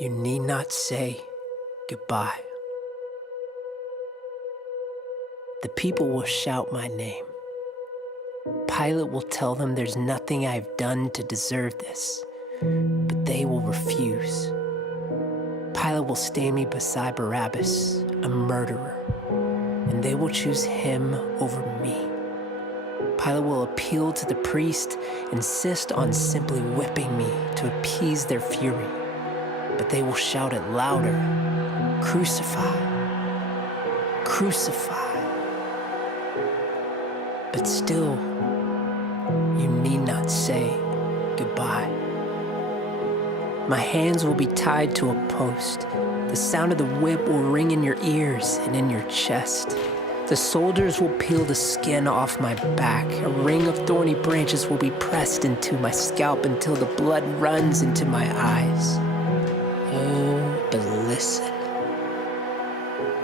You need not say goodbye. The people will shout my name. Pilate will tell them there's nothing I've done to deserve this, but they will refuse. Pilate will stand me beside Barabbas, a murderer, and they will choose him over me. Pilate will appeal to the priest, insist on simply whipping me to appease their fury, but they will shout it louder, "Crucify, crucify." But still, you need not say goodbye. My hands will be tied to a post. The sound of the whip will ring in your ears and in your chest. The soldiers will peel the skin off my back. A ring of thorny branches will be pressed into my scalp until the blood runs into my eyes. Oh, but listen.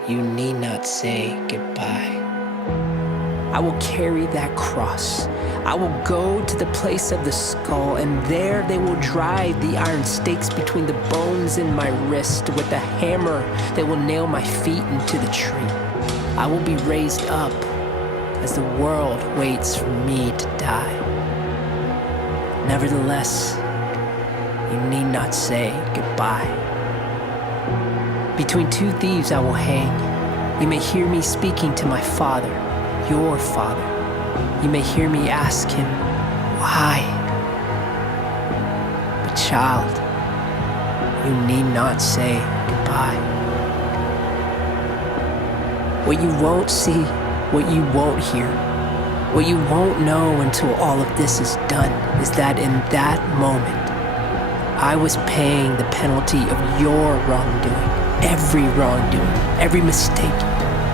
You need not say goodbye. I will carry that cross. I will go to the place of the skull, and there they will drive the iron stakes between the bones in my wrist. With a hammer, they will nail my feet into the tree. I will be raised up as the world waits for me to die. Nevertheless, you need not say goodbye. Between two thieves I will hang. You may hear me speaking to my Father, your Father. You may hear me ask him, why? But child, you need not say goodbye. What you won't see, what you won't hear, what you won't know until all of this is done, is that in that moment, I was paying the penalty of your wrongdoing. Every wrongdoing, every mistake,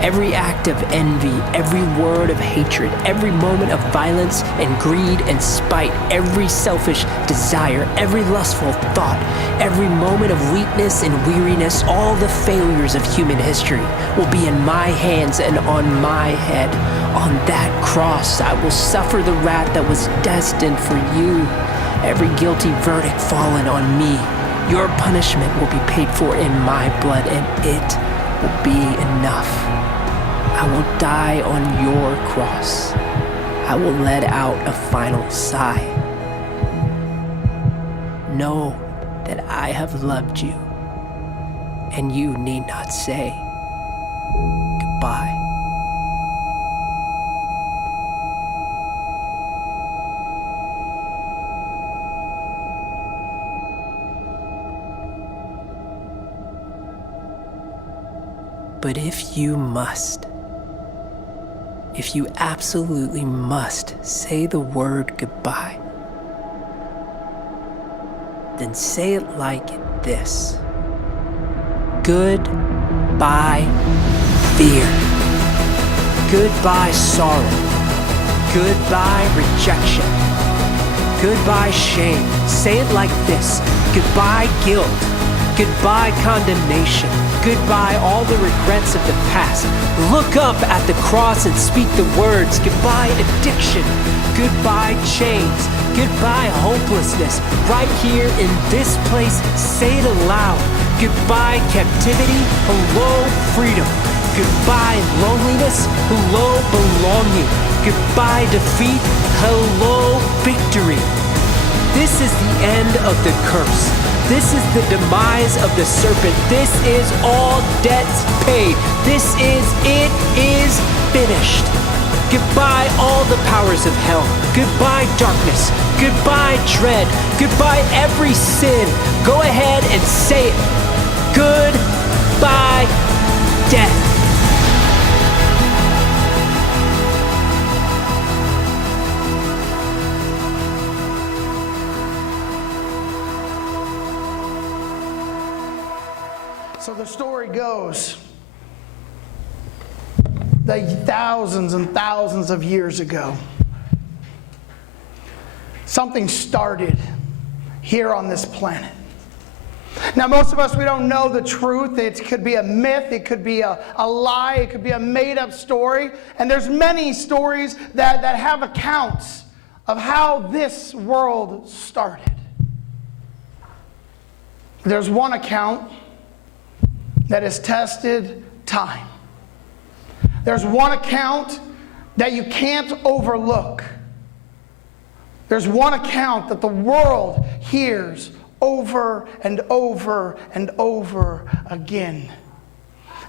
every act of envy, every word of hatred, every moment of violence and greed and spite, every selfish desire, every lustful thought, every moment of weakness and weariness, all the failures of human history will be in my hands and on my head. On that cross, I will suffer the wrath that was destined for you. Every guilty verdict fallen on me. Your punishment will be paid for in my blood, and it will be enough. I will die on your cross. I will let out a final sigh. Know that I have loved you, and you need not say goodbye. But if you must, if you absolutely must say the word goodbye, then say it like this. Goodbye, fear. Goodbye, sorrow. Goodbye, rejection. Goodbye, shame. Say it like this. Goodbye, guilt. Goodbye, condemnation. Goodbye, all the regrets of the past. Look up at the cross and speak the words. Goodbye, addiction. Goodbye, chains. Goodbye, hopelessness. Right here in this place, say it aloud. Goodbye, captivity. Hello, freedom. Goodbye, loneliness. Hello, belonging. Goodbye, defeat. Hello, victory. This is the end of the curse. This is the demise of the serpent. This is all debts paid. It is finished. Goodbye all the powers of hell. Goodbye darkness. Goodbye dread. Goodbye every sin. Go ahead and say it. Goodbye death. So the story goes that thousands and thousands of years ago, something started here on this planet. Now, most of us, we don't know the truth. It could be a myth. It could be a lie. It could be a made-up story. And there's many stories that have accounts of how this world started. There's one account that has tested time. There's one account that you can't overlook. There's one account that the world hears over and over and over again.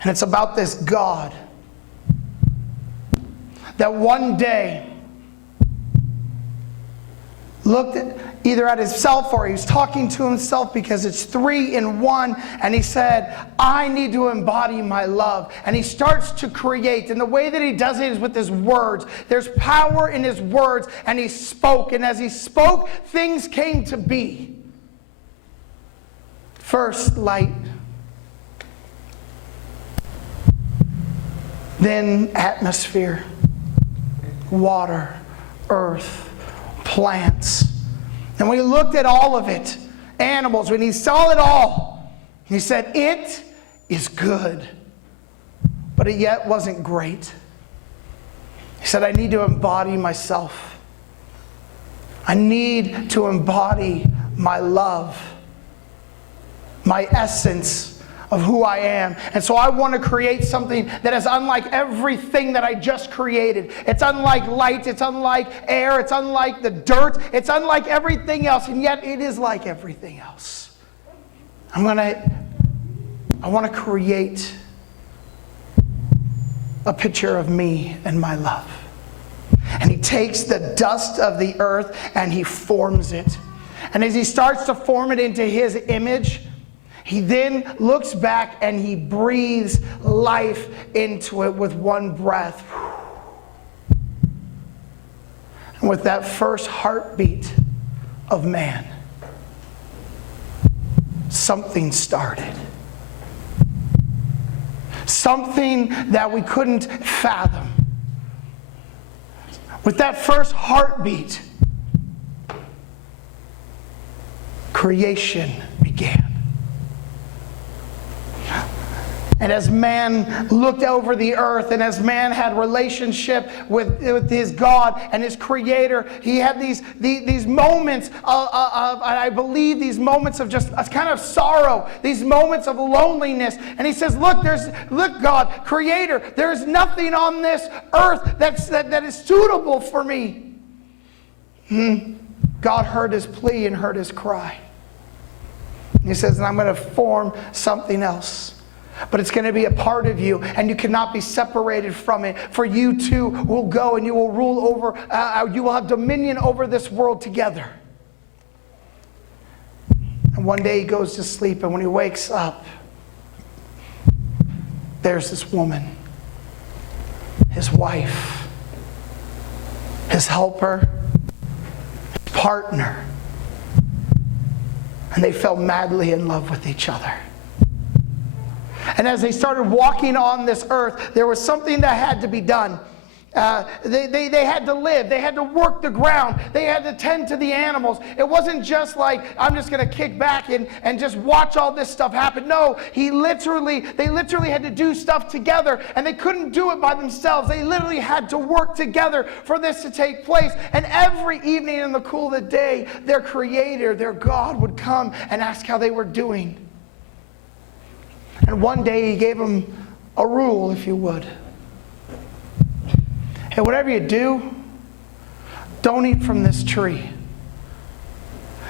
And it's about this God that one day looked either at himself or he was talking to himself, because it's three in one, and he said, I need to embody my love. And he starts to create, and the way that he does it is with his words. There's power in his words, and he spoke, and as he spoke, things came to be. First light, then atmosphere, water, earth, plants. And when he looked at all of it, animals, when he saw it all, he said, it is good. But it yet wasn't great. He said, I need to embody myself. I need to embody my love, my essence of who I am. And so I want to create something that is unlike everything that I just created. It's unlike light, it's unlike air, it's unlike the dirt, it's unlike everything else, and yet it is like everything else. I want to create a picture of me and my love. And he takes the dust of the earth and he forms it. And as he starts to form it into his image, he then looks back and he breathes life into it with one breath. And with that first heartbeat of man, something started. Something that we couldn't fathom. With that first heartbeat, creation began. And as man looked over the earth, and as man had relationship with his God and his Creator, he had these moments of I believe, these moments of just a kind of sorrow, these moments of loneliness. And he says, look, God, Creator, there's nothing on this earth that is suitable for me. God heard his plea and heard his cry. He says, and I'm going to form something else. But it's going to be a part of you, and you cannot be separated from it. For you two will go and you will rule over, you will have dominion over this world together. And one day he goes to sleep, and when he wakes up, there's this woman, his wife, his helper, his partner. And they fell madly in love with each other. And as they started walking on this earth, there was something that had to be done. They had to live. They had to work the ground. They had to tend to the animals. It wasn't just like, I'm just going to kick back and just watch all this stuff happen. No, they literally had to do stuff together, and they couldn't do it by themselves. They literally had to work together for this to take place. And every evening in the cool of the day, their Creator, their God, would come and ask how they were doing. And one day he gave them a rule, if you would. Hey, whatever you do, don't eat from this tree.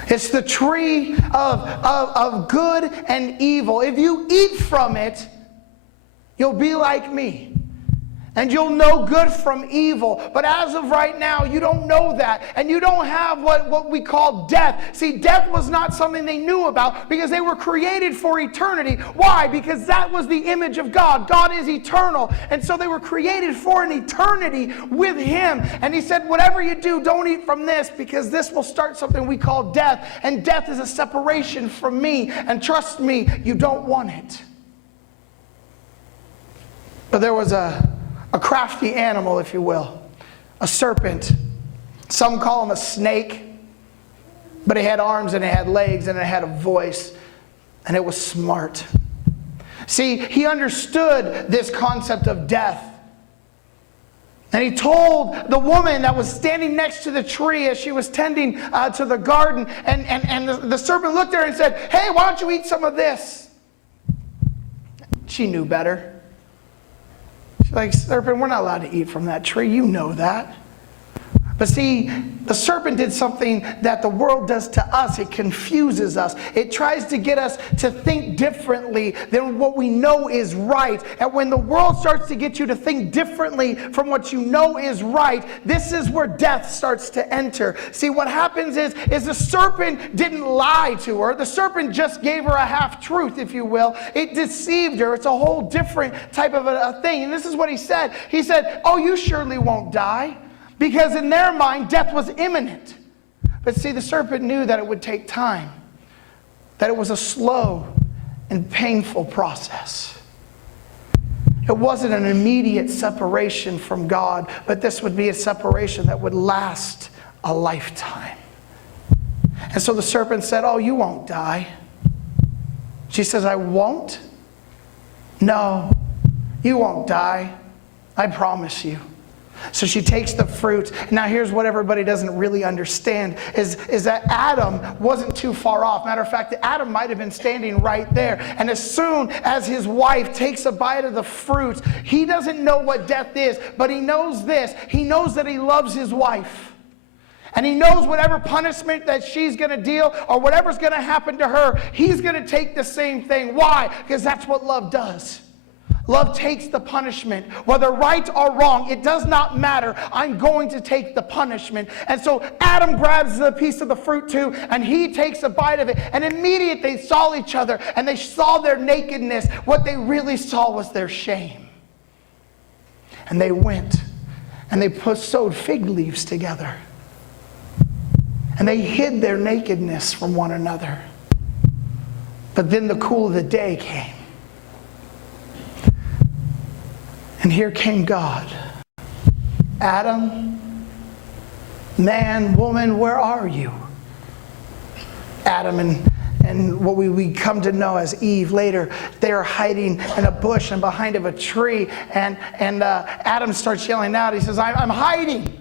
It's the tree of good and evil. If you eat from it, you'll be like me. And you'll know good from evil. But as of right now, you don't know that. And you don't have what we call death. See, death was not something they knew about because they were created for eternity. Why? Because that was the image of God. God is eternal. And so they were created for an eternity with Him. And He said, whatever you do, don't eat from this, because this will start something we call death. And death is a separation from me. And trust me, you don't want it. But there was a crafty animal, if you will, a serpent. Some call him a snake, but it had arms and it had legs and it had a voice, and it was smart. See, he understood this concept of death. And he told the woman that was standing next to the tree as she was tending to the garden, and the serpent looked at her and said, "Hey, why don't you eat some of this?" She knew better. She's like, "Serpent, we're not allowed to eat from that tree. You know that." But see, the serpent did something that the world does to us. It confuses us. It tries to get us to think differently than what we know is right. And when the world starts to get you to think differently from what you know is right, this is where death starts to enter. See, what happens is the serpent didn't lie to her. The serpent just gave her a half-truth, if you will. It deceived her. It's a whole different type of a thing. And this is what he said. He said, "Oh, you surely won't die." Because in their mind, death was imminent. But see, the serpent knew that it would take time, that it was a slow and painful process. It wasn't an immediate separation from God, but this would be a separation that would last a lifetime. And so the serpent said, "Oh, you won't die." She says, "I won't?" "No, you won't die. I promise you." So she takes the fruit. Now here's what everybody doesn't really understand is that Adam wasn't too far off. Matter of fact, Adam might have been standing right there. And as soon as his wife takes a bite of the fruit, he doesn't know what death is, but he knows this. He knows that he loves his wife. And he knows whatever punishment that she's going to deal or whatever's going to happen to her, he's going to take the same thing. Why? Because that's what love does. Love takes the punishment. Whether right or wrong, it does not matter. I'm going to take the punishment. And so Adam grabs a piece of the fruit too, and he takes a bite of it. And immediately they saw each other, and they saw their nakedness. What they really saw was their shame. And they went, and they sewed fig leaves together. And they hid their nakedness from one another. But then the cool of the day came. And here came God. "Adam, man, woman, where are you?" Adam and what we come to know as Eve later, they are hiding in a bush and behind of a tree. And Adam starts yelling out. He says, I'm hiding.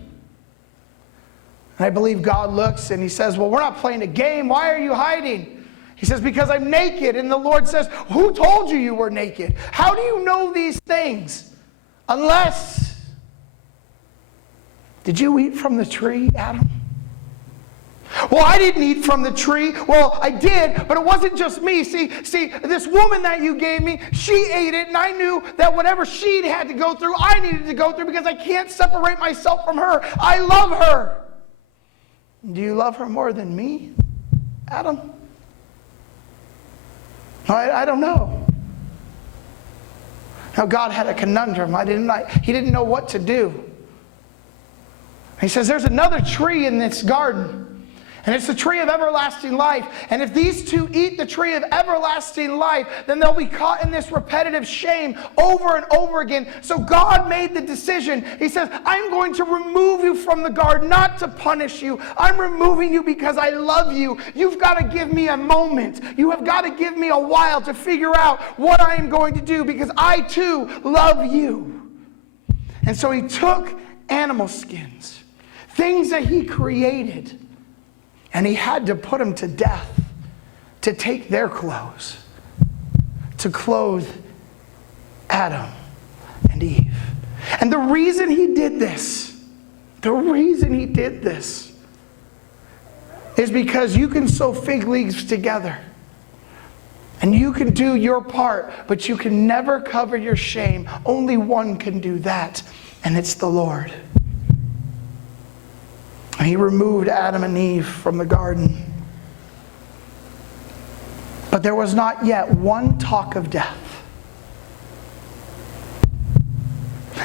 And I believe God looks and he says, "Well, we're not playing a game. Why are you hiding?" He says, "Because I'm naked." And the Lord says, "Who told you you were naked? How do you know these things? Unless, did you eat from the tree, Adam?" "Well, I didn't eat from the tree." "Well, I did, but it wasn't just me. See, this woman that you gave me, she ate it, and I knew that whatever she had to go through, I needed to go through because I can't separate myself from her. I love her." "Do you love her more than me, Adam?" I don't know. Now God had a conundrum. He didn't know what to do. He says, "There's another tree in this garden. And it's the tree of everlasting life. And if these two eat the tree of everlasting life, then they'll be caught in this repetitive shame over and over again." So God made the decision. He says, "I'm going to remove you from the garden, not to punish you. I'm removing you because I love you. You've got to give me a moment. You have got to give me a while to figure out what I am going to do because I too love you." And so he took animal skins, things that he created, and he had to put them to death to take their clothes, to clothe Adam and Eve. And the reason he did this is because you can sew fig leaves together. And you can do your part, but you can never cover your shame. Only one can do that, and it's the Lord. And he removed Adam and Eve from the garden. But there was not yet one talk of death.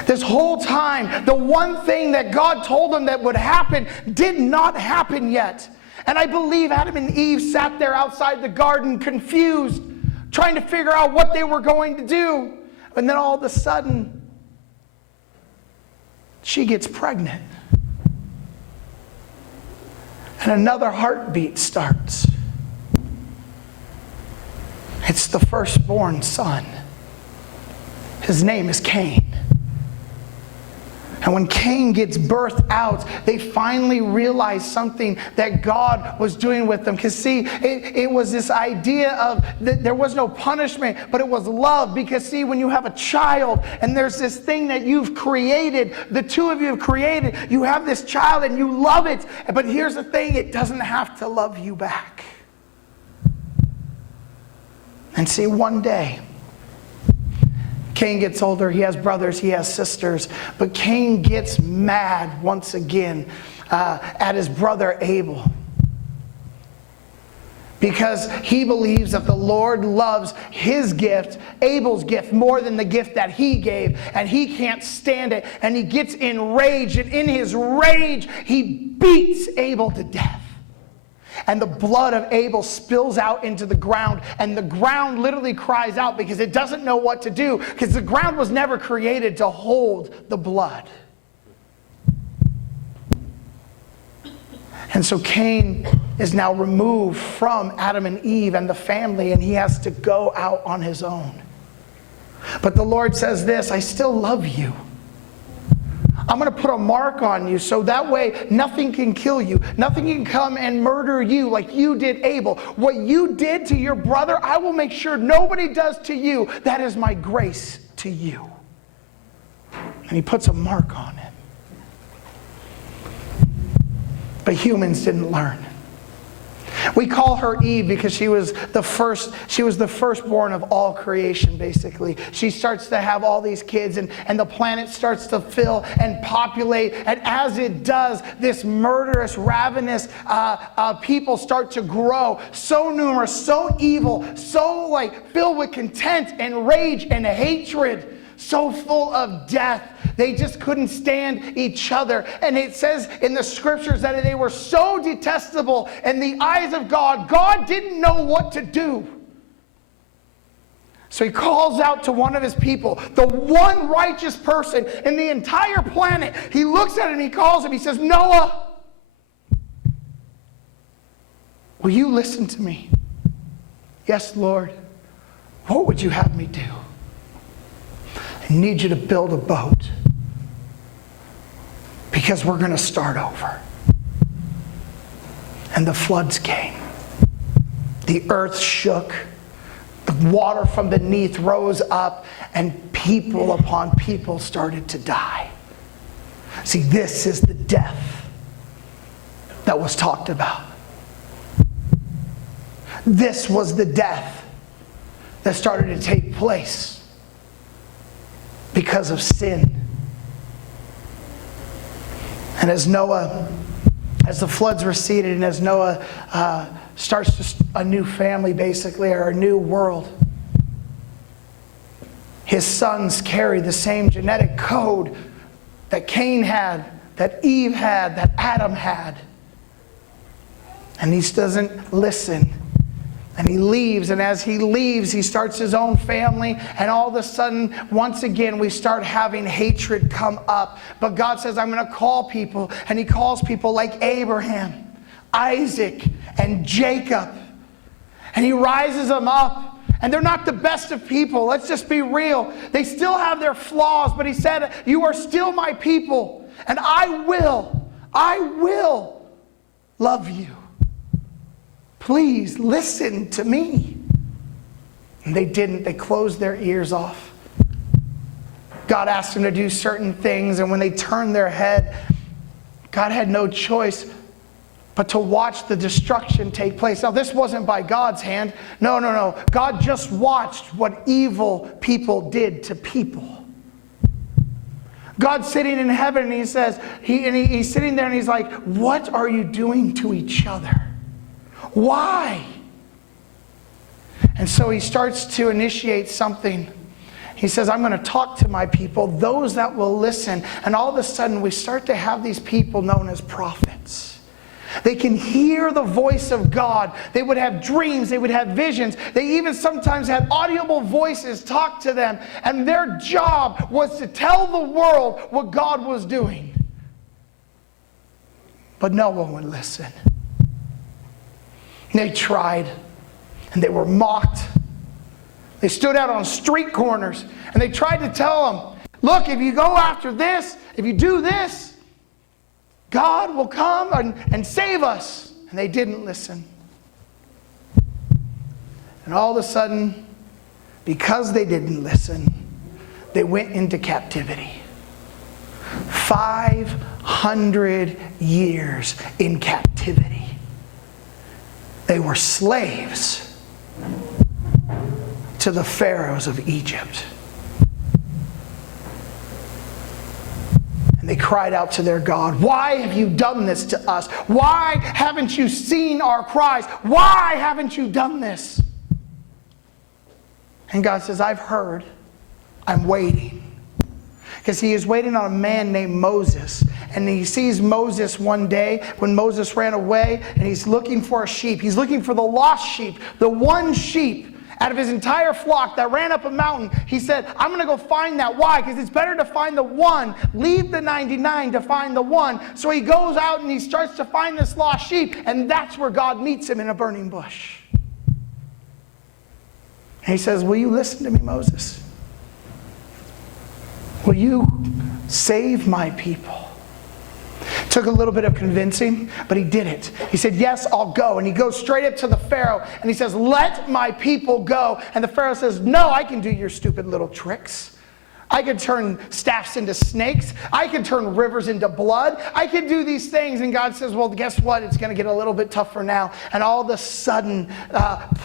This whole time, the one thing that God told them that would happen did not happen yet. And I believe Adam and Eve sat there outside the garden confused, trying to figure out what they were going to do. And then all of a sudden, she gets pregnant. And another heartbeat starts. It's the firstborn son. His name is Cain. And when Cain gets birthed out, they finally realize something that God was doing with them. Because see, it was this idea of that there was no punishment, but it was love. Because see, when you have a child and there's this thing that you've created, the two of you have created, you have this child and you love it. But here's the thing, it doesn't have to love you back. And see, one day, Cain gets older, he has brothers, he has sisters, but Cain gets mad once again at his brother Abel. Because he believes that the Lord loves his gift, Abel's gift, more than the gift that he gave. And he can't stand it. And he gets enraged. And in his rage, he beats Abel to death. And the blood of Abel spills out into the ground. And the ground literally cries out because it doesn't know what to do. Because the ground was never created to hold the blood. And so Cain is now removed from Adam and Eve and the family, and he has to go out on his own. But the Lord says this, I still love you. I'm going to put a mark on you so that way nothing can kill you. Nothing can come and murder you like you did Abel. What you did to your brother, I will make sure nobody does to you. That is my grace to you. And he puts a mark on him. But humans didn't learn. We call her Eve because she was the firstborn of all creation, basically. She starts to have all these kids, and the planet starts to fill and populate. And as it does, this murderous, ravenous people start to grow. So numerous, so evil, so filled with contempt and rage and hatred. So full of death. They just couldn't stand each other. And it says in the scriptures that they were so detestable in the eyes of God. God didn't know what to do. So he calls out to one of his people, the one righteous person in the entire planet. He looks at him and he calls him. He says, Noah, will you listen to me? Yes, Lord. What would you have me do? I need you to build a boat because we're going to start over. And the floods came. The earth shook. The water from beneath rose up, and people upon people started to die. See, this is the death that was talked about. This was the death that started to take place because of sin. And as the floods receded, and as Noah starts a new family, basically, or a new world, his sons carry the same genetic code that Cain had, that Eve had, that Adam had. And he doesn't listen. And he leaves, and as he leaves, he starts his own family, and all of a sudden, once again, we start having hatred come up. But God says, I'm going to call people, and he calls people like Abraham, Isaac, and Jacob. And he rises them up, and they're not the best of people. Let's just be real. They still have their flaws, but he said, you are still my people, and I will love you. Please listen to me. And they didn't. They closed their ears off. God asked them to do certain things, and when they turned their head, God had no choice but to watch the destruction take place. Now, this wasn't by God's hand. No. God just watched what evil people did to people. God's sitting in heaven, and he says, he's sitting there, and he's like, what are you doing to each other? Why? And so he starts to initiate something. He says, I'm going to talk to my people, those that will listen. And all of a sudden, we start to have these people known as prophets. They can hear the voice of God. They would have dreams. They would have visions. They even sometimes had audible voices talk to them. And their job was to tell the world what God was doing. But no one would listen. They tried, and they were mocked. They stood out on street corners, and they tried to tell them Look, if you go after this, if you do this, God will come and save us. And they didn't listen. And all of a sudden, because they didn't listen, they went into captivity. 500 years in captivity. They were slaves to the pharaohs of Egypt. And they cried out to their God, "Why have you done this to us? Why haven't you seen our cries? Why haven't you done this?" And God says, "I've heard. I'm waiting." Because he is waiting on a man named Moses. And he sees Moses one day when Moses ran away, and he's looking for a sheep. He's looking for the lost sheep, the one sheep out of his entire flock that ran up a mountain. He said, "I'm going to go find that." Why? Because it's better to find the one, leave the 99 to find the one. So he goes out and he starts to find this lost sheep, and that's where God meets him in a burning bush. And he says, "Will you listen to me, Moses? Will you save my people?" Took a little bit of convincing, but he did it. He said, "Yes, I'll go." And he goes straight up to the Pharaoh and he says, "Let my people go." And the Pharaoh says, "No, I can do your stupid little tricks. I can turn staffs into snakes. I can turn rivers into blood. I can do these things." And God says, "Well, guess what? It's going to get a little bit tougher now." And all of a sudden,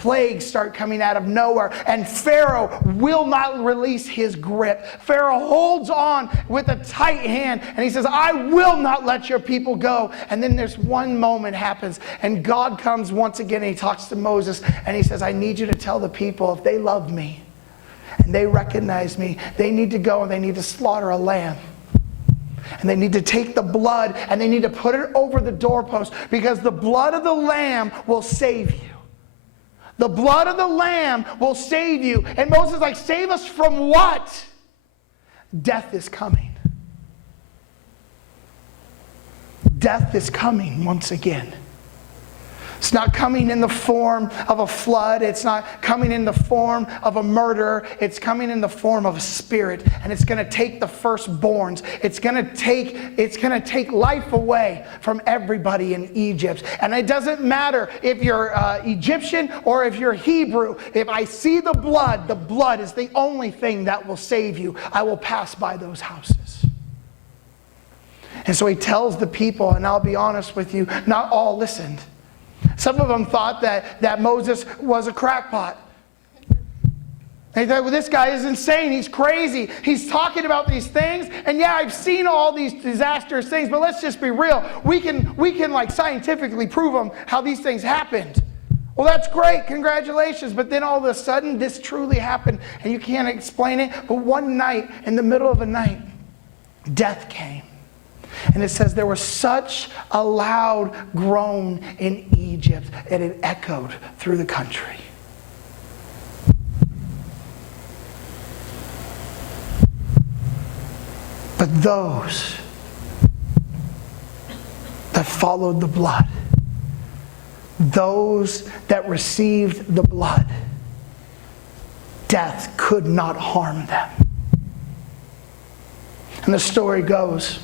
plagues start coming out of nowhere. And Pharaoh will not release his grip. Pharaoh holds on with a tight hand. And he says, "I will not let your people go." And then there's one moment happens. And God comes once again and he talks to Moses. And he says, "I need you to tell the people, if they love me, and they recognize me, they need to go and they need to slaughter a lamb. And they need to take the blood and they need to put it over the doorpost, because the blood of the lamb will save you. The blood of the lamb will save you." And Moses is like, "Save us from what?" Death is coming. Death is coming once again. It's not coming in the form of a flood. It's not coming in the form of a murder. It's coming in the form of a spirit. And it's going to take the firstborns. It's going to take life away from everybody in Egypt. And it doesn't matter if you're Egyptian or if you're Hebrew. If I see the blood is the only thing that will save you. I will pass by those houses. And so he tells the people, and I'll be honest with you, not all listened. Some of them thought that Moses was a crackpot. They thought, "Well, this guy is insane. He's crazy. He's talking about these things. And yeah, I've seen all these disastrous things, but let's just be real. We can like scientifically prove them how these things happened." Well, that's great. Congratulations. But then all of a sudden, this truly happened, and you can't explain it. But one night, in the middle of the night, death came. And it says there was such a loud groan in Egypt that it echoed through the country. But those that followed the blood, those that received the blood, death could not harm them. And the story goes,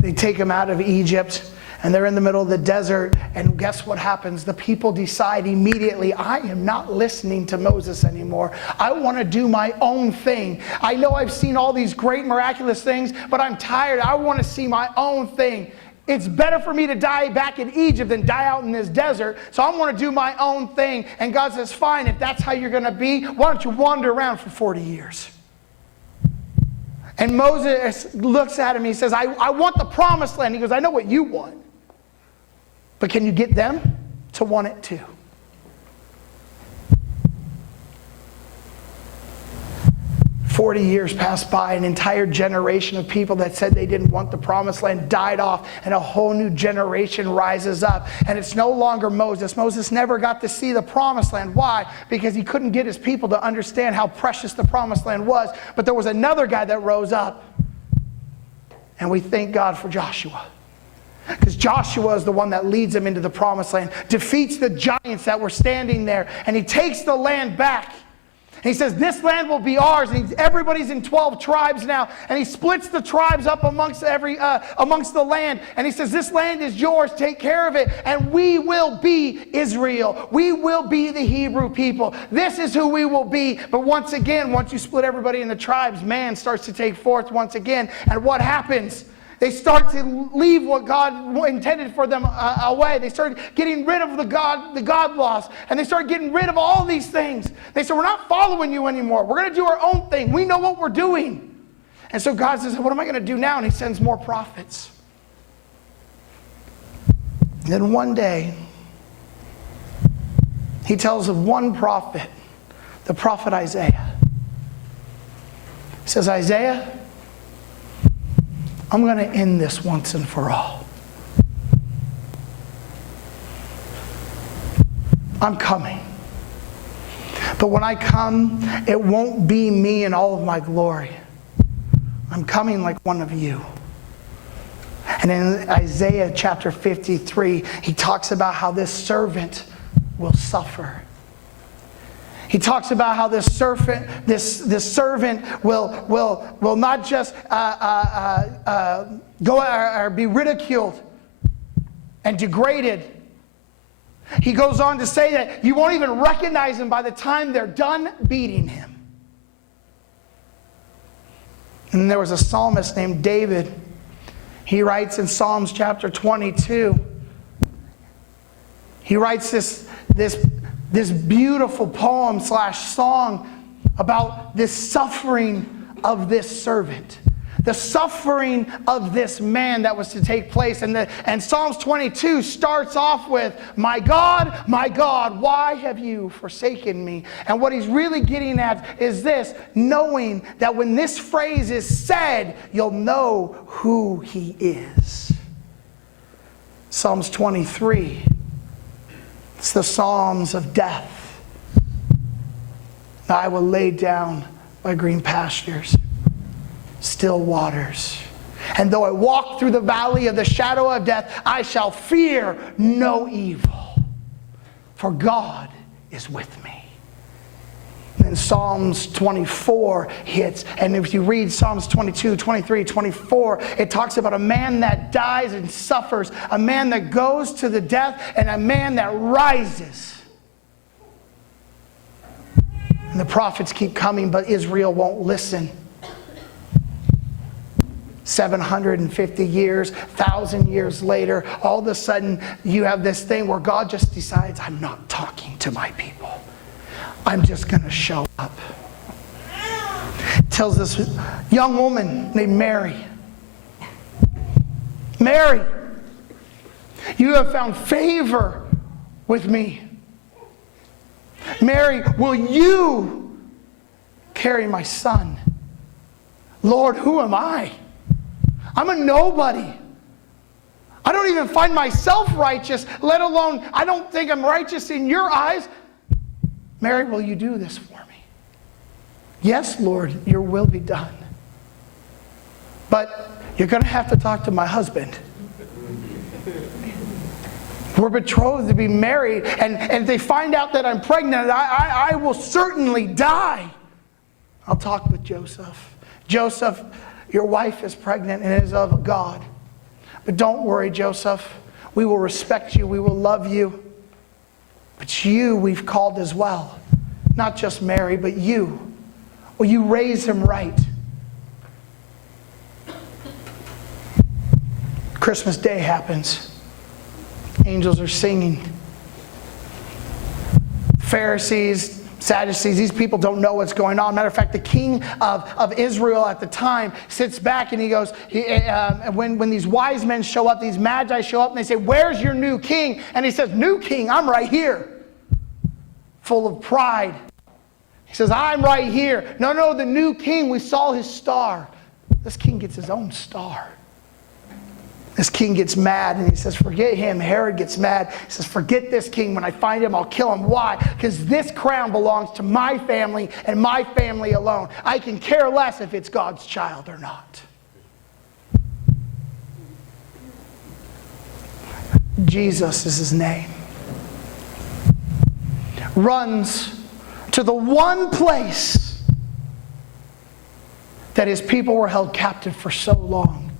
they take them out of Egypt, and they're in the middle of the desert, and guess what happens? The people decide immediately, "I am not listening to Moses anymore. I want to do my own thing. I know I've seen all these great miraculous things, but I'm tired. I want to see my own thing. It's better for me to die back in Egypt than die out in this desert, so I want to do my own thing." And God says, "Fine, if that's how you're going to be, why don't you wander around for 40 years? And Moses looks at him and he says, I want the promised land. He goes, "I know what you want. But can you get them to want it too?" 40 years passed by, an entire generation of people that said they didn't want the promised land died off, and a whole new generation rises up. And it's no longer Moses. Moses never got to see the promised land. Why? Because he couldn't get his people to understand how precious the promised land was. But there was another guy that rose up. And we thank God for Joshua. Because Joshua is the one that leads them into the promised land, defeats the giants that were standing there, and he takes the land back. And he says, this land will be ours. And everybody's in 12 tribes now. And he splits the tribes up amongst the land. And he says, this land is yours. Take care of it. And we will be Israel. We will be the Hebrew people. This is who we will be. But once again, once you split everybody in the tribes, man starts to take forth once again. And what happens? They start to leave what God intended for them away. They start getting rid of the God laws. And they start getting rid of all these things. They said, we're not following you anymore. We're going to do our own thing. We know what we're doing. And so God says, what am I going to do now? And he sends more prophets. And then one day, he tells of one prophet, the prophet Isaiah. He says, Isaiah, I'm going to end this once and for all. I'm coming. But when I come, it won't be me in all of my glory. I'm coming like one of you. And in Isaiah chapter 53, he talks about how this servant will suffer. He talks about how this servant will not just go or be ridiculed and degraded. He goes on to say that you won't even recognize him by the time they're done beating him. And there was a psalmist named David. He writes in Psalms chapter 22. He writes this beautiful poem / song about this suffering of this servant. The suffering of this man that was to take place. And Psalms 22 starts off with, my God, why have you forsaken me? And what he's really getting at is this, knowing that when this phrase is said, you'll know who he is. Psalms 23. It's the Psalms of death. I will lay down by green pastures, still waters. And though I walk through the valley of the shadow of death, I shall fear no evil, for God is with me. And Psalms 24 hits, and if you read Psalms 22, 23, 24, it talks about a man that dies and suffers, a man that goes to the death, and a man that rises. And the prophets keep coming, but Israel won't listen. 750 years, 1,000 years later, all of a sudden you have this thing where God just decides, I'm not talking to my people. I'm just going to show up. It tells this young woman named Mary. Mary, you have found favor with me. Mary, will you carry my son? Lord, who am I? I'm a nobody. I don't even find myself righteous, let alone I don't think I'm righteous in your eyes. Mary, will you do this for me? Yes, Lord, your will be done. But you're going to have to talk to my husband. We're betrothed to be married, and if they find out that I'm pregnant, I will certainly die. I'll talk with Joseph. Joseph, your wife is pregnant and it is of God. But don't worry, Joseph. We will respect you. We will love you. But you we've called as well. Not just Mary, but you. Will you raise him right? Christmas Day happens. Angels are singing. Pharisees, Sadducees, these people don't know what's going on. Matter of fact, the king of Israel at the time sits back and he goes, when these wise men show up, these magi show up and they say, where's your new king? And he says, new king, I'm right here. Full of pride. He says, I'm right here. No, the new king, we saw his star. This king gets his own star. This king gets mad and he says, forget him. Herod gets mad. He says, forget this king. When I find him, I'll kill him. Why? Because this crown belongs to my family and my family alone. I can care less if it's God's child or not. Jesus is his name. Runs to the one place that his people were held captive for so long.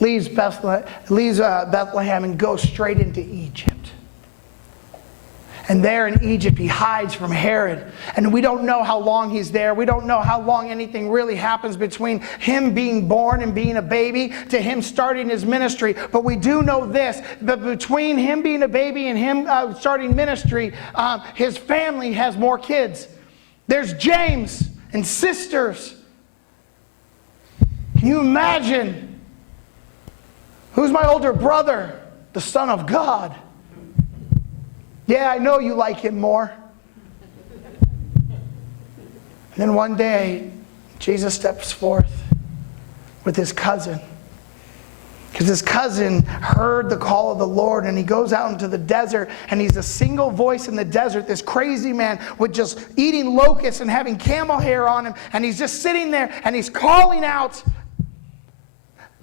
Leaves Bethlehem and goes straight into Egypt. And there in Egypt, he hides from Herod. And we don't know how long he's there. We don't know how long anything really happens between him being born and being a baby to him starting his ministry. But we do know this, that between him being a baby and him starting ministry, his family has more kids. There's James and sisters. Can you imagine? Who's my older brother? The Son of God. Yeah, I know you like him more. And then one day, Jesus steps forth with his cousin. Because his cousin heard the call of the Lord, and he goes out into the desert, and he's a single voice in the desert, this crazy man with just eating locusts and having camel hair on him, and he's just sitting there, and he's calling out,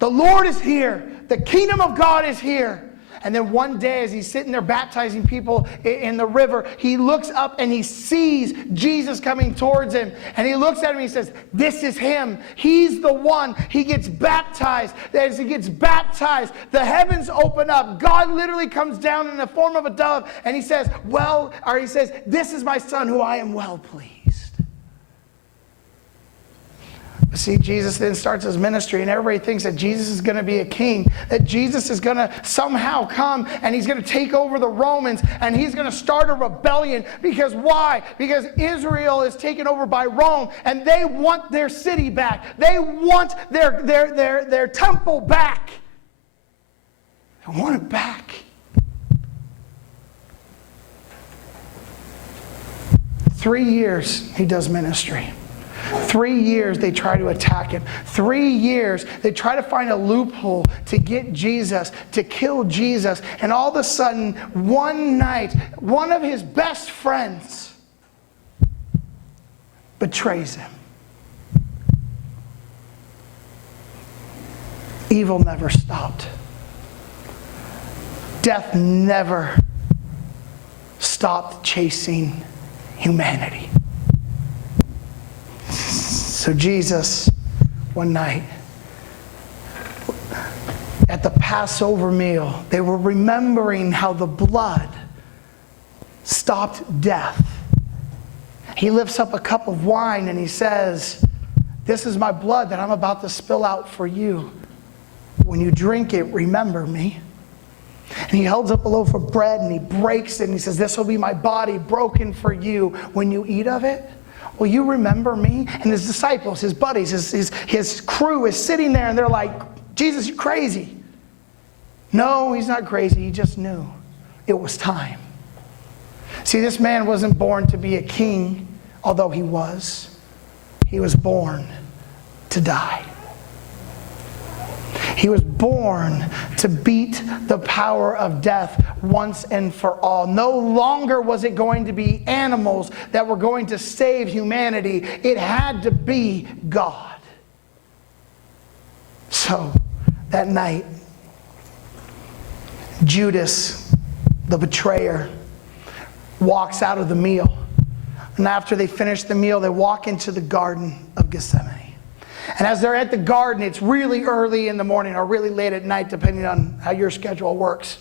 "The Lord is here. The kingdom of God is here." And then one day as he's sitting there baptizing people in the river, he looks up and he sees Jesus coming towards him. And he looks at him and he says, "This is him. He's the one." He gets baptized. As he gets baptized, the heavens open up. God literally comes down in the form of a dove, and he says, "This is my son who I am well pleased." See, Jesus then starts his ministry, and everybody thinks that Jesus is going to be a king, that Jesus is going to somehow come and he's going to take over the Romans and he's going to start a rebellion. Because why? Because Israel is taken over by Rome, and they want their city back. They want their temple back. They want it back. 3 years he does ministry. 3 years they try to attack him. 3 years they try to find a loophole to get Jesus, to kill Jesus. And all of a sudden, one night, one of his best friends betrays him. Evil never stopped. Death never stopped chasing humanity. So Jesus, one night, at the Passover meal, they were remembering how the blood stopped death. He lifts up a cup of wine and he says, "This is my blood that I'm about to spill out for you. When you drink it, remember me." And he holds up a loaf of bread and he breaks it and he says, "This will be my body broken for you. When you eat of it, will you remember me?" And his disciples, his buddies, his crew is sitting there and they're like, "Jesus, you're crazy." No, he's not crazy. He just knew it was time. See, this man wasn't born to be a king, although he was. He was born to die. He was born to beat the power of death once and for all. No longer was it going to be animals that were going to save humanity. It had to be God. So, that night, Judas, the betrayer, walks out of the meal. And after they finish the meal, they walk into the Garden of Gethsemane. And as they're at the garden, it's really early in the morning or really late at night, depending on how your schedule works.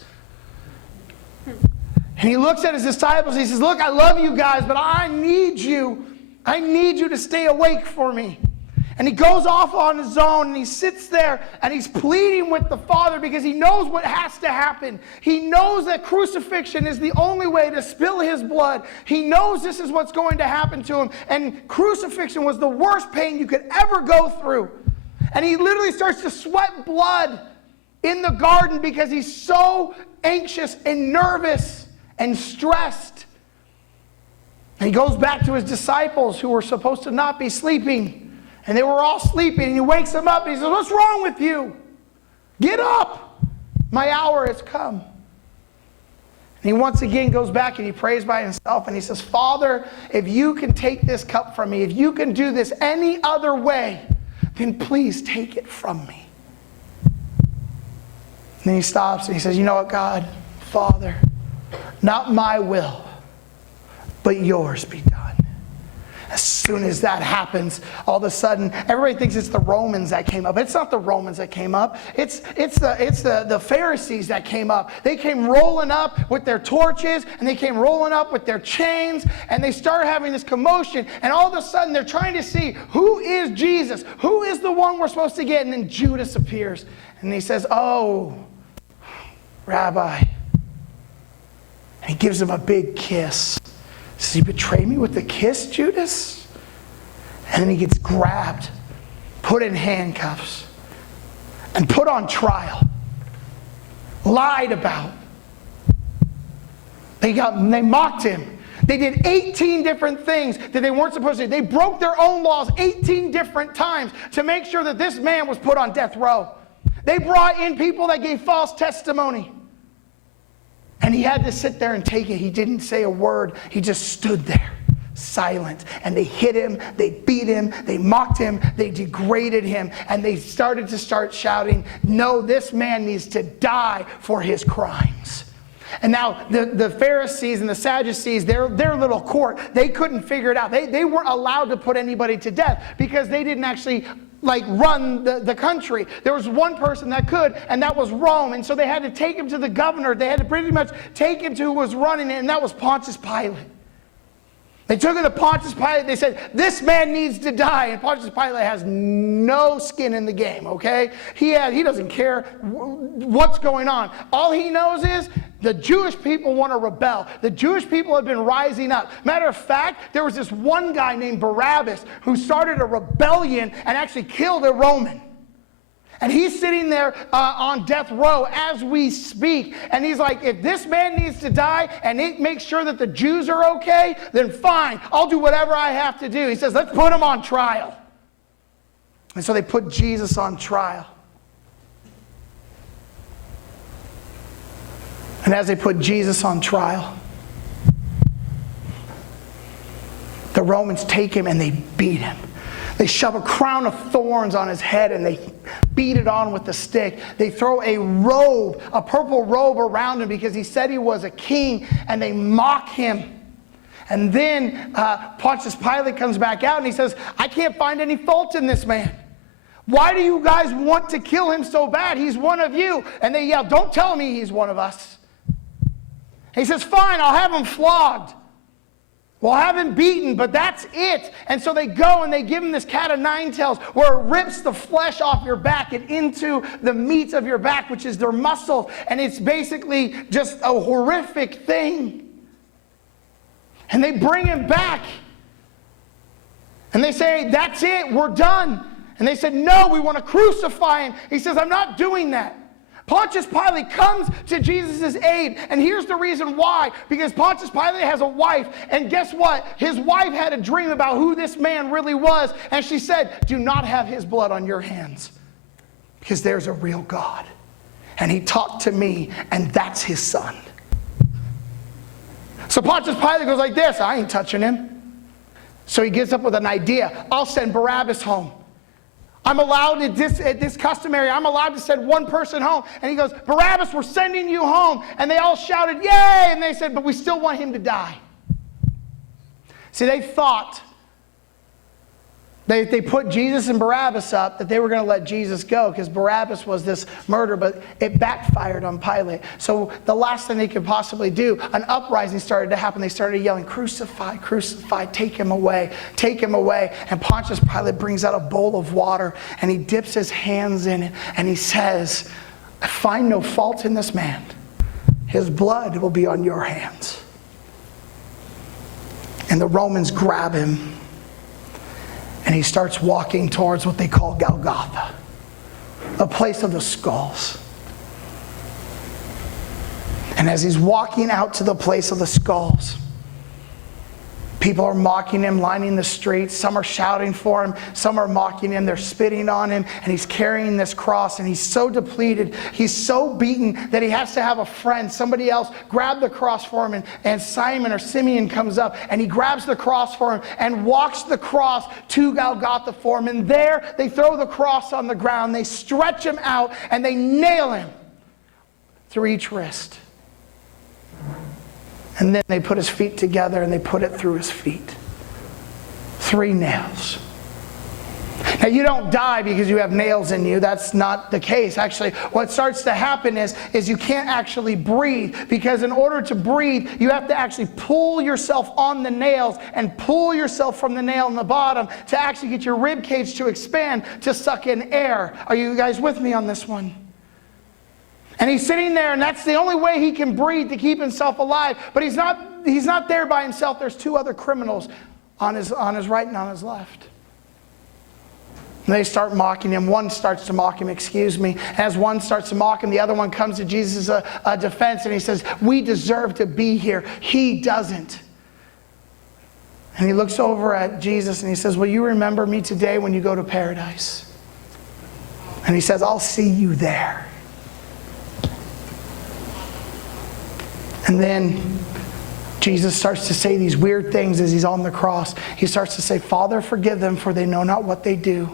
And he looks at his disciples and he says, "Look, I love you guys, but I need you. I need you to stay awake for me." And he goes off on his own and he sits there and he's pleading with the Father because he knows what has to happen. He knows that crucifixion is the only way to spill his blood. He knows this is what's going to happen to him. And crucifixion was the worst pain you could ever go through. And he literally starts to sweat blood in the garden because he's so anxious and nervous and stressed. And he goes back to his disciples who were supposed to not be sleeping. And they were all sleeping, and he wakes them up, and he says, "What's wrong with you? Get up. My hour has come." And he once again goes back, and he prays by himself, and he says, "Father, if you can take this cup from me, if you can do this any other way, then please take it from me." And then he stops, and he says, "You know what, God, Father, not my will, but yours be done." As soon as that happens, all of a sudden, everybody thinks it's the Romans that came up. It's not the Romans that came up. It's the Pharisees that came up. They came rolling up with their torches, and they came rolling up with their chains, and they started having this commotion. And all of a sudden, they're trying to see, who is Jesus? Who is the one we're supposed to get? And then Judas appears, and he says, "Oh, Rabbi." And he gives him a big kiss. Does he betray me with a kiss, Judas? And then he gets grabbed, put in handcuffs, and put on trial. Lied about. They mocked him. They did 18 different things that they weren't supposed to do. They broke their own laws 18 different times to make sure that this man was put on death row. They brought in people that gave false testimony. And he had to sit there and take it. He didn't say a word. He just stood there, silent. And they hit him, they beat him, they mocked him, they degraded him, and they started shouting, "No, this man needs to die for his crimes." And now the Pharisees and the Sadducees, their little court, they couldn't figure it out. They weren't allowed to put anybody to death because they didn't actually run the country. There was one person that could, and that was Rome. And so they had to take him to the governor. They had to pretty much take him to who was running it, and that was Pontius Pilate. They took him to Pontius Pilate. They said, "This man needs to die." And Pontius Pilate has no skin in the game, okay? He doesn't care what's going on. All he knows is the Jewish people want to rebel. The Jewish people have been rising up. Matter of fact, there was this one guy named Barabbas who started a rebellion and actually killed a Roman. And he's sitting there on death row as we speak. And he's like, if this man needs to die and it makes sure that the Jews are okay, then fine, I'll do whatever I have to do. He says, let's put him on trial. And so they put Jesus on trial. And as they put Jesus on trial, the Romans take him and they beat him. They shove a crown of thorns on his head and they beat it on with a stick. They throw a robe, a purple robe around him because he said he was a king, and they mock him. And then Pontius Pilate comes back out and he says, "I can't find any fault in this man. Why do you guys want to kill him so bad? He's one of you." And they yell, "Don't tell me he's one of us." He says, "Fine, I'll have him flogged. We'll have him beaten, but that's it." And so they go and they give him this cat of nine tails where it rips the flesh off your back and into the meat of your back, which is their muscle. And it's basically just a horrific thing. And they bring him back. And they say, "That's it, we're done." And they said, "No, we want to crucify him." He says, "I'm not doing that." Pontius Pilate comes to Jesus' aid, and here's the reason why. Because Pontius Pilate has a wife, and guess what? His wife had a dream about who this man really was, and she said, "Do not have his blood on your hands, because there's a real God, and he talked to me, and that's his son." So Pontius Pilate goes like this, "I ain't touching him." So he gets up with an idea. "I'll send Barabbas home. I'm allowed at this customary, I'm allowed to send one person home." And he goes, "Barabbas, we're sending you home." And they all shouted, "Yay!" And they said, "But we still want him to die." See, they thought, they put Jesus and Barabbas up, that they were going to let Jesus go because Barabbas was this murder, but it backfired on Pilate. So the last thing they could possibly do, an uprising started to happen. They started yelling, "Crucify, crucify, take him away, take him away." And Pontius Pilate brings out a bowl of water and he dips his hands in it and he says, "I find no fault in this man. His blood will be on your hands." And the Romans grab him. And he starts walking towards what they call Golgotha, a place of the skulls. And as he's walking out to the place of the skulls, people are mocking him, lining the streets. Some are shouting for him. Some are mocking him. They're spitting on him. And he's carrying this cross. And he's so depleted. He's so beaten that he has to have a friend, somebody else, grab the cross for him. And Simon or Simeon comes up. And he grabs the cross for him and walks the cross to Golgotha for him. And there they throw the cross on the ground. They stretch him out. And they nail him through each wrist. And then they put his feet together and they put it through his feet. 3 nails. Now, you don't die because you have nails in you. That's not the case. Actually, what starts to happen is you can't actually breathe, because in order to breathe, you have to actually pull yourself on the nails and pull yourself from the nail in the bottom to actually get your rib cage to expand to suck in air. Are you guys with me on this one? And he's sitting there, and that's the only way he can breathe to keep himself alive. But he's not there by himself. There's 2 other criminals on his right and on his left. And they start mocking him. One starts to mock him, As one starts to mock him, the other one comes to Jesus' defense, and he says, we deserve to be here. He doesn't. And he looks over at Jesus and he says, will you remember me today when you go to paradise? And he says, I'll see you there. And then Jesus starts to say these weird things as he's on the cross. He starts to say, Father, forgive them, for they know not what they do.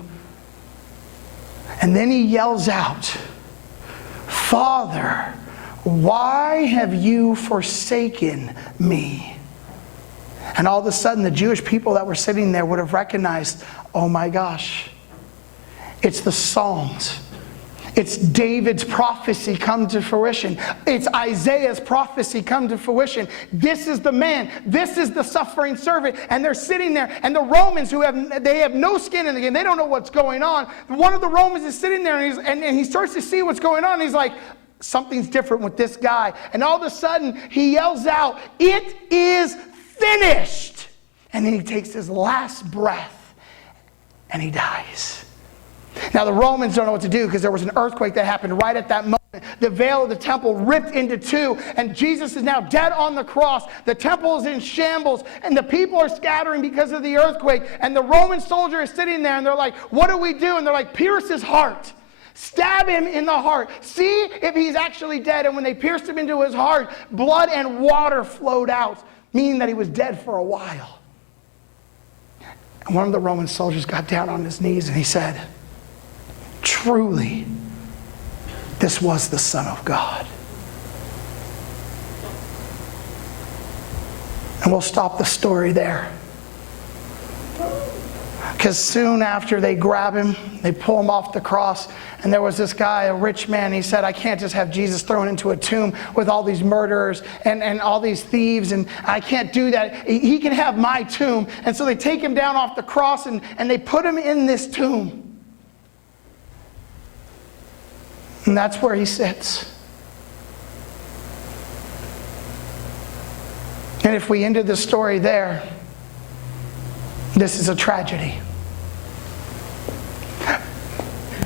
And then he yells out, Father, why have you forsaken me? And all of a sudden, the Jewish people that were sitting there would have recognized, oh my gosh, it's the Psalms. It's David's prophecy come to fruition. It's Isaiah's prophecy come to fruition. This is the man. This is the suffering servant. And they're sitting there. And the Romans, they have no skin in the game. They don't know what's going on. One of the Romans is sitting there, and he starts to see what's going on. And he's like, something's different with this guy. And all of a sudden, he yells out, it is finished. And then he takes his last breath, and he dies. Now, the Romans don't know what to do, because there was an earthquake that happened right at that moment. The veil of the temple ripped into 2, and Jesus is now dead on the cross. The temple is in shambles, and the people are scattering because of the earthquake. And the Roman soldier is sitting there, and they're like, what do we do? And they're like, pierce his heart. Stab him in the heart. See if he's actually dead. And when they pierced him into his heart, blood and water flowed out, meaning that he was dead for a while. And one of the Roman soldiers got down on his knees, and he said, truly, this was the Son of God. And we'll stop the story there. Because soon after they grab him, they pull him off the cross, and there was this guy, a rich man. He said, I can't just have Jesus thrown into a tomb with all these murderers and all these thieves, and I can't do that. He can have my tomb. And so they take him down off the cross, and they put him in this tomb. And that's where he sits. And if we ended the story there, this is a tragedy.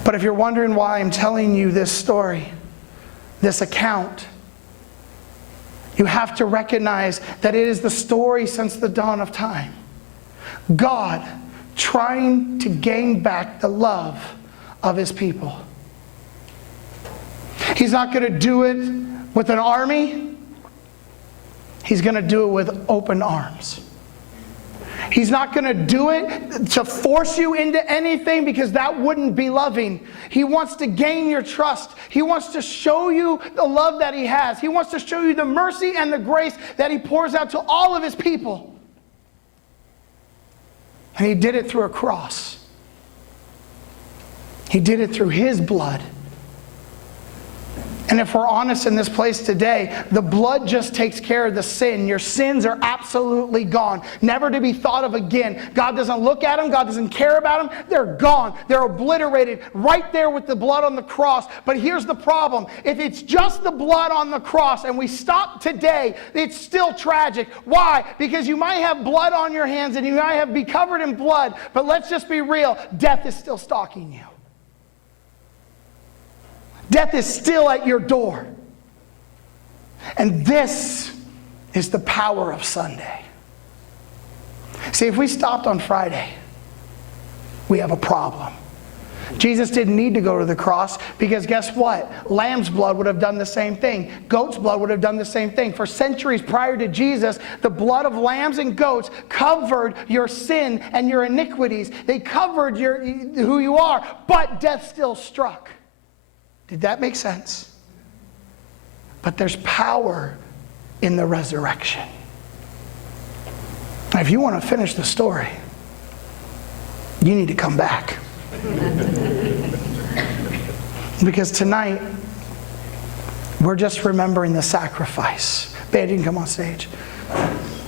But if you're wondering why I'm telling you this story, this account, you have to recognize that it is the story since the dawn of time. God trying to gain back the love of his people. He's not going to do it with an army. He's going to do it with open arms. He's not going to do it to force you into anything, because that wouldn't be loving. He wants to gain your trust. He wants to show you the love that he has. He wants to show you the mercy and the grace that he pours out to all of his people. And he did it through a cross. He did it through his blood. And if we're honest in this place today, the blood just takes care of the sin. Your sins are absolutely gone, never to be thought of again. God doesn't look at them. God doesn't care about them. They're gone. They're obliterated right there with the blood on the cross. But here's the problem. If it's just the blood on the cross and we stop today, it's still tragic. Why? Because you might have blood on your hands and you might be covered in blood. But let's just be real. Death is still stalking you. Death is still at your door. And this is the power of Sunday. See, if we stopped on Friday, we have a problem. Jesus didn't need to go to the cross, because guess what? Lamb's blood would have done the same thing. Goat's blood would have done the same thing. For centuries prior to Jesus, the blood of lambs and goats covered your sin and your iniquities. They covered who you are, but death still struck. Did that make sense? But there's power in the resurrection. Now, if you want to finish the story, you need to come back. Because tonight, we're just remembering the sacrifice. Band, you can come on stage.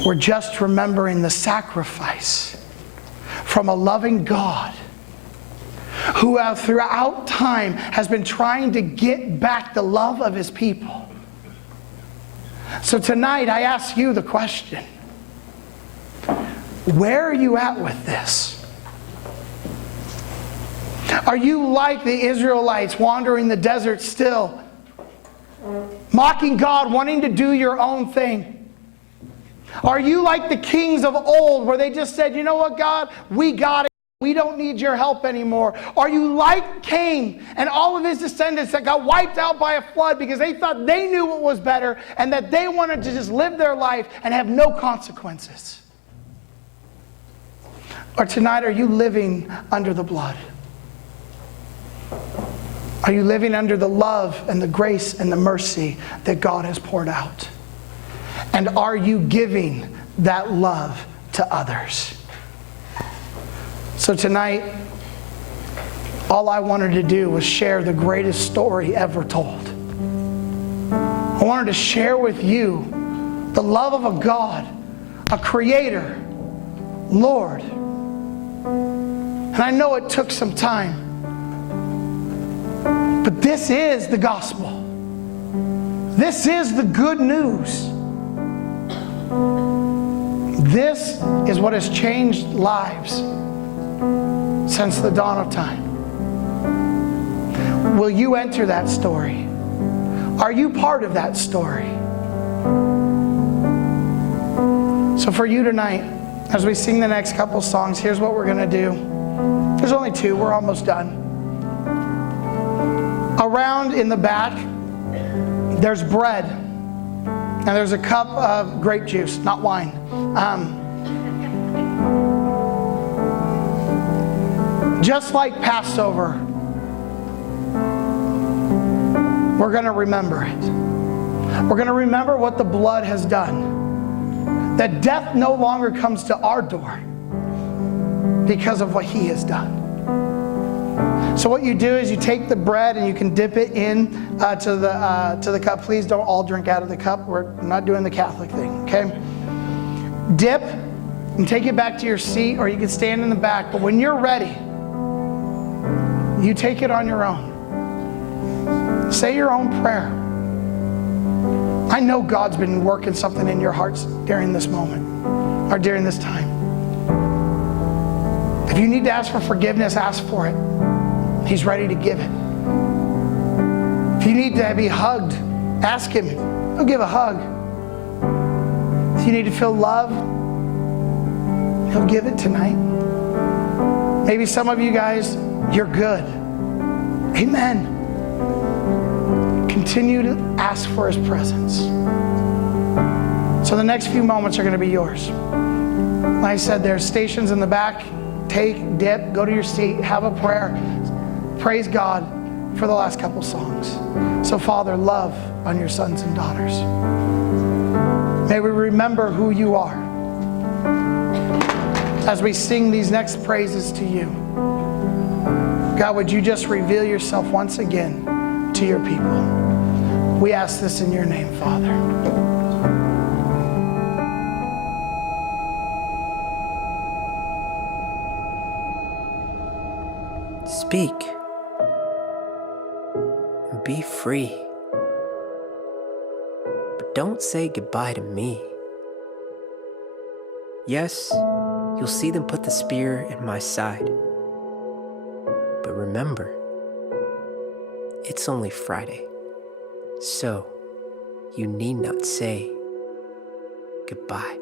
We're just remembering the sacrifice from a loving God who throughout time has been trying to get back the love of his people. So tonight, I ask you the question, where are you at with this? Are you like the Israelites wandering the desert still, mocking God, wanting to do your own thing? Are you like the kings of old where they just said, you know what, God, we got it. We don't need your help anymore. Are you like Cain and all of his descendants that got wiped out by a flood because they thought they knew what was better and that they wanted to just live their life and have no consequences? Or tonight, are you living under the blood? Are you living under the love and the grace and the mercy that God has poured out? And are you giving that love to others? So tonight, all I wanted to do was share the greatest story ever told. I wanted to share with you the love of a God, a creator, Lord. And I know it took some time. But this is the gospel. This is the good news. This is what has changed lives since the dawn of time. Will you enter that story? Are you part of that story? So for you tonight, as we sing the next couple songs, here's what we're going to do. There's only two. We're almost done. Around in the back, there's bread. And there's a cup of grape juice, not wine. Just like Passover, we're going to remember it. We're going to remember what the blood has done. That death no longer comes to our door because of what he has done. So what you do is you take the bread and you can dip it in to the cup. Please don't all drink out of the cup. We're not doing the Catholic thing, okay? Dip and take it back to your seat, or you can stand in the back. But when you're ready, you take it on your own. Say your own prayer. I know God's been working something in your hearts during this moment, or during this time. If you need to ask for forgiveness, ask for it. He's ready to give it. If you need to be hugged, ask him. He'll give a hug. If you need to feel love, he'll give it tonight. Maybe some of you guys, you're good. Amen. Continue to ask for his presence. So the next few moments are going to be yours. Like I said, there's stations in the back. Take, dip, go to your seat, have a prayer. Praise God for the last couple songs. So Father, love on your sons and daughters. May we remember who you are as we sing these next praises to you. God, would you just reveal yourself once again to your people? We ask this in your name, Father. Speak and be free. But don't say goodbye to me. Yes, you'll see them put the spear in my side. But remember, it's only Friday, so you need not say goodbye.